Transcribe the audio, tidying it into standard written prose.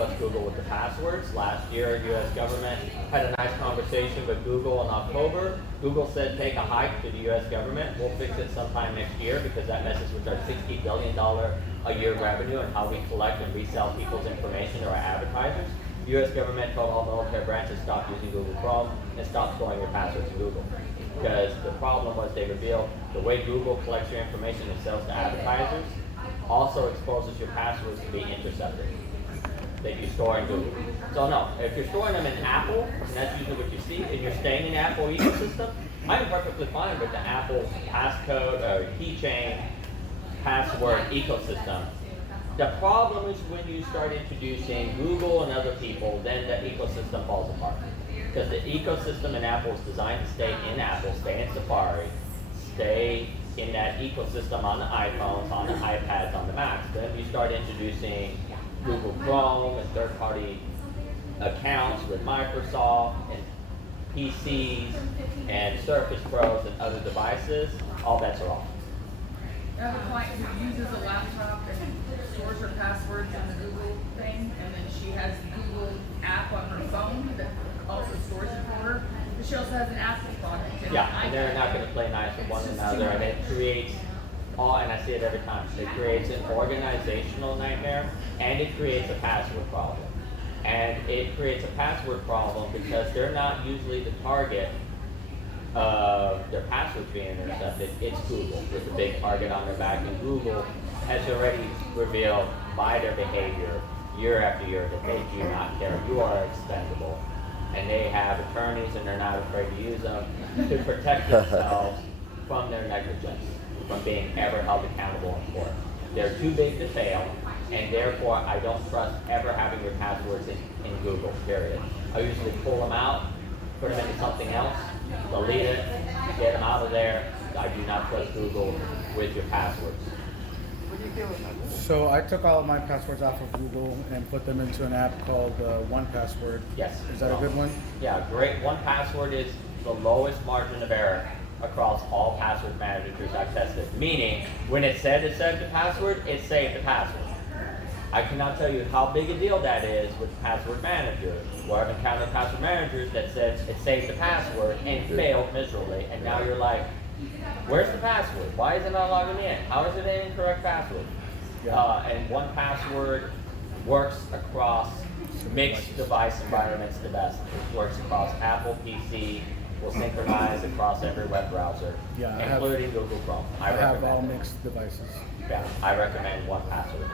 trust Google with the passwords. Last year, U.S. government had a nice conversation with Google in October. Google said take a hike to the U.S. government. We'll fix it sometime next year because that messes with our $60 billion a year revenue and how we collect and resell people's information to our advertisers. The U.S. government told all military branches stop using Google Chrome and stop storing your passwords in Google. Because the problem was they revealed the way Google collects your information and sells to advertisers also exposes your passwords to be intercepted that you store in Google. So no, if you're storing them in Apple, and that's usually what you see, and you're staying in the Apple ecosystem, I'm perfectly fine with the Apple passcode or keychain password ecosystem. The problem is when you start introducing Google and other people, then the ecosystem falls apart. Because the ecosystem in Apple is designed to stay in Apple, stay in Safari, stay in that ecosystem on the iPhones, on the iPads, on the Macs. Then you start introducing Google Chrome and third-party accounts with Microsoft and PCs and Surface Pros and other devices, all bets are off. I have a client who uses a laptop and stores her passwords in the Google thing, and then she has the Google app on her phone that also stores it for her. But she also has an Apple product. Yeah, and they're not going to play nice with one another, and it creates and I see it every time, it creates an organizational nightmare, and it creates a password problem. And it creates a password problem because they're not usually the target of their passwords being intercepted. It's Google with a big target on their back, and Google has already revealed by their behavior year after year that they do not care. You are expendable. And they have attorneys, and they're not afraid to use them to protect themselves from their negligence, from being ever held accountable in court. They're too big to fail, and therefore I don't trust ever having your passwords in Google, period. I usually pull them out, put them into something else, delete it, get them out of there. I do not trust Google with your passwords. So I took all of my passwords off of Google and put them into an app called 1Password. Yes. Is that a good one? Yeah, great. 1Password is the lowest margin of error across all password managers I've tested. Meaning, when it said the password, it saved the password. I cannot tell you how big a deal that is with password manager. Where I've encountered password managers that said it saved the password and failed miserably, and now you're like, where's the password? Why is it not logging in? How is it an incorrect password? And 1Password works across mixed device environments the best. It works across Apple, PC, will synchronize across every web browser, including Google Chrome. I have all mixed devices. Yeah, I recommend 1Password.